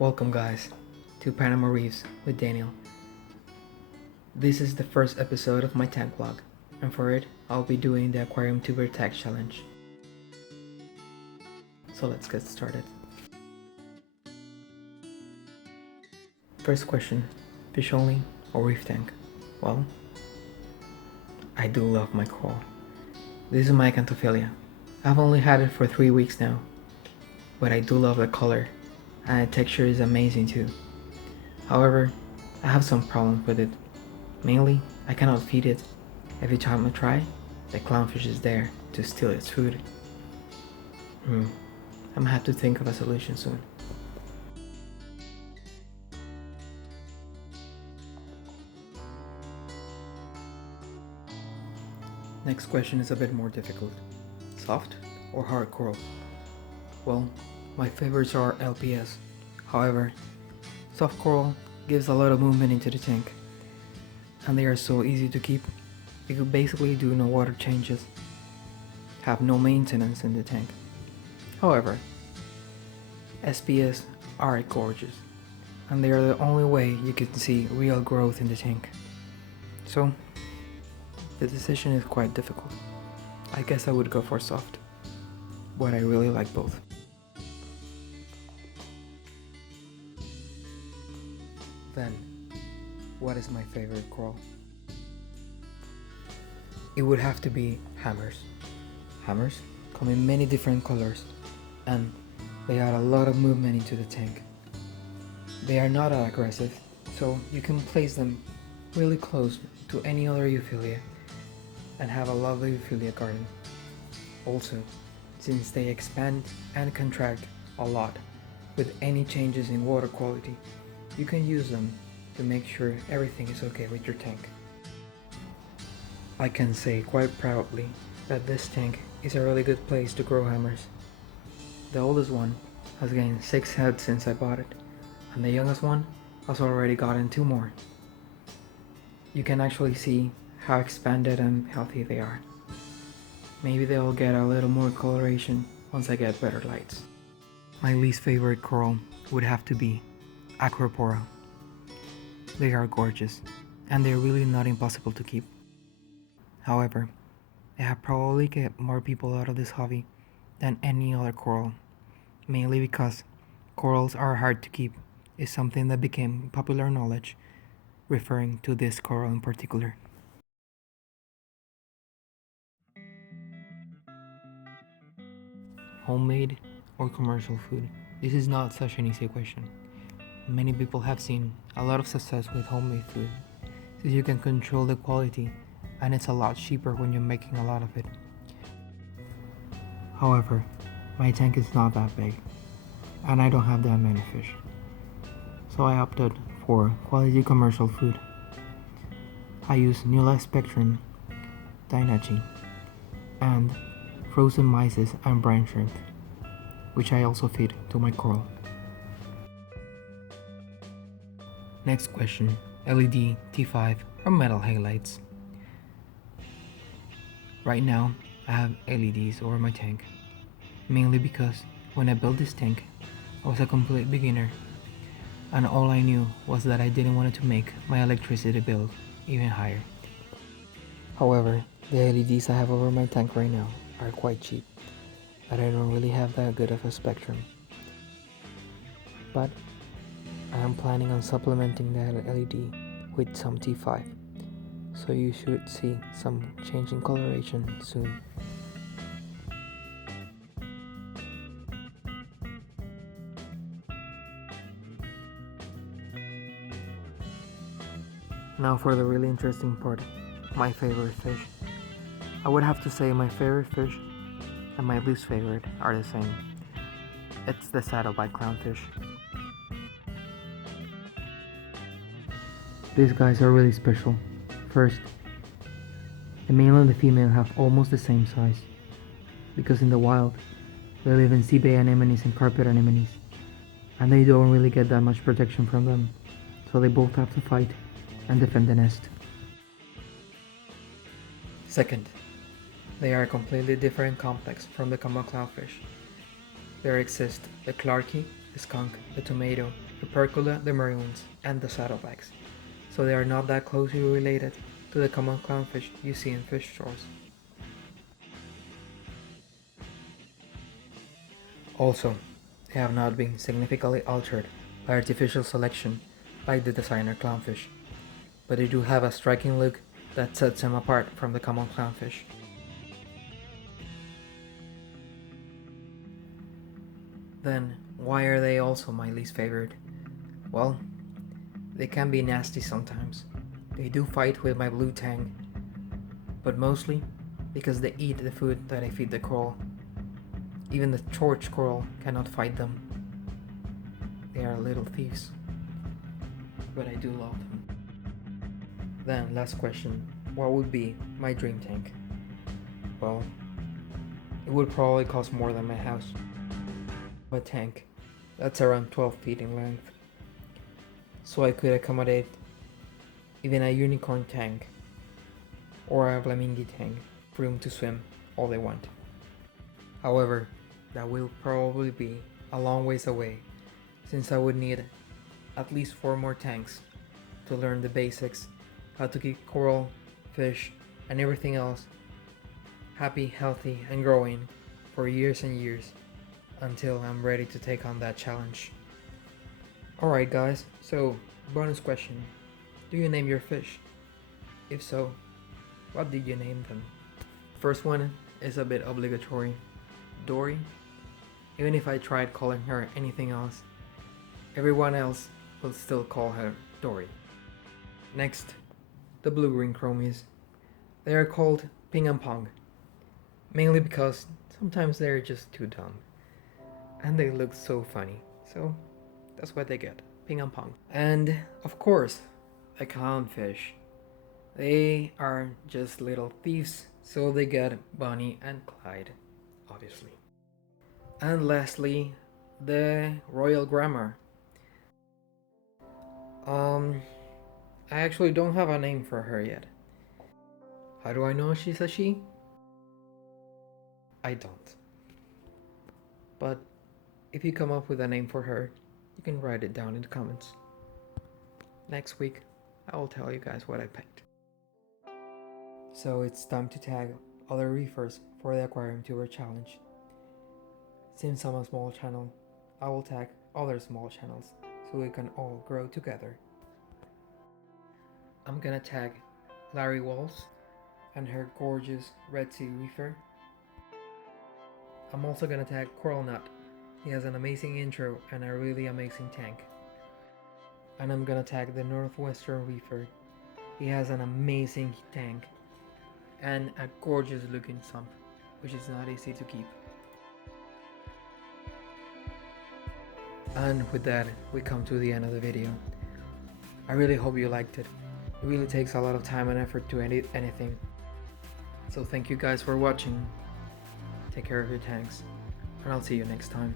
Welcome guys to PanamaReefs with Daniel. This is the first episode of my tank vlog, and for it I'll be doing the Aquarium Tuber Tag Challenge. So let's get started. First question, fish only or reef tank? Well, I do love my coral. This is my Acanthophilia. I've only had it for 3 weeks now, but I do love the color and the texture is amazing too. However, I have some problems with it. Mainly, I cannot feed it. Every time I try, the clownfish is there to steal its food. I'm gonna have to think of a solution soon. Next question is a bit more difficult. Soft or hard coral? Well, my favorites are LPS. However, soft coral gives a lot of movement into the tank, and they are so easy to keep. You could basically do no water changes, have no maintenance in the tank. However, SPS are gorgeous, and they are the only way you can see real growth in the tank. So, the decision is quite difficult. I guess I would go for soft, but I really like both. Then, what is my favorite coral? It would have to be hammers. Hammers come in many different colors, and they add a lot of movement into the tank. They are not that aggressive, so you can place them really close to any other euphilia and have a lovely euphilia garden. Also, since they expand and contract a lot with any changes in water quality, you can use them to make sure everything is okay with your tank. I can say quite proudly that this tank is a really good place to grow hammers. The oldest one has gained 6 heads since I bought it, and the youngest one has already gotten 2 more. You can actually see how expanded and healthy they are. Maybe they'll get a little more coloration once I get better lights. My least favorite coral would have to be Acropora. They are gorgeous, and they're really not impossible to keep. However, they have probably get more people out of this hobby than any other coral, mainly because corals are hard to keep is something that became popular knowledge, referring to this coral in particular. Homemade or commercial food? This is not such an easy question. Many people have seen a lot of success with homemade food, since you can control the quality and it's a lot cheaper when you're making a lot of it. However, my tank is not that big, and I don't have that many fish, so I opted for quality commercial food. I use New Life Spectrum, Dynachi, and frozen mysis and brine shrimp, which I also feed to my coral. Next question, LED, T5, or metal halides? Right now, I have LEDs over my tank, mainly because when I built this tank, I was a complete beginner, and all I knew was that I didn't want to make my electricity bill even higher. However, the LEDs I have over my tank right now are quite cheap, but I don't really have that good of a spectrum. But I am planning on supplementing the LED with some T5, so you should see some change in coloration soon. Now for the really interesting part, my favorite fish. I would have to say my favorite fish and my least favorite are the same. It's the saddleback clownfish. These guys are really special. First, the male and the female have almost the same size, because in the wild, they live in sea bay anemones and carpet anemones, and they don't really get that much protection from them, so they both have to fight and defend the nest. Second, they are a completely different complex from the common clownfish. There exist the clarkie, the skunk, the tomato, the percula, the maroons, and the saddlebacks, so they are not that closely related to the common clownfish you see in fish stores. Also, they have not been significantly altered by artificial selection like the designer clownfish, but they do have a striking look that sets them apart from the common clownfish. Then, why are they also my least favorite? Well, they can be nasty sometimes. They do fight with my blue tang, but mostly because they eat the food that I feed the coral. Even the torch coral cannot fight them. They are little thieves, but I do love them. Then, last question, what would be my dream tank? Well, it would probably cost more than my house. A tank that's around 12 feet in length, so I could accommodate even a unicorn tank or a flamingo tank for room to swim all they want. However, that will probably be a long ways away, since I would need at least 4 more tanks to learn the basics, how to keep coral, fish, and everything else happy, healthy, and growing for years and years until I'm ready to take on that challenge. Alright guys, so bonus question, do you name your fish? If so, what did you name them? First one is a bit obligatory, Dory. Even if I tried calling her anything else, everyone else will still call her Dory. Next, the blue-green chromies. They are called Ping and Pong, mainly because sometimes they're just too dumb. And they look so funny, so that's what they get, Ping and Pong. And of course, the clownfish. They are just little thieves, so they get Bonnie and Clyde, obviously. And lastly, the royal grammar. I actually don't have a name for her yet. How do I know she's a she? I don't. But if you come up with a name for her, you can write it down in the comments. Next week, I will tell you guys what I picked. So it's time to tag other reefers for the Aquarium Tuber Challenge. Since I'm a small channel, I will tag other small channels so we can all grow together. I'm gonna tag Larie Walls and her gorgeous Red Sea Reefer. I'm also gonna tag CoralNut. He has an amazing intro and a really amazing tank. And I'm gonna tag the Northwestern Reefer. He has an amazing tank and a gorgeous looking sump, which is not easy to keep. And with that, we come to the end of the video. I really hope you liked it. It really takes a lot of time and effort to edit anything. So thank you guys for watching. Take care of your tanks, and I'll see you next time.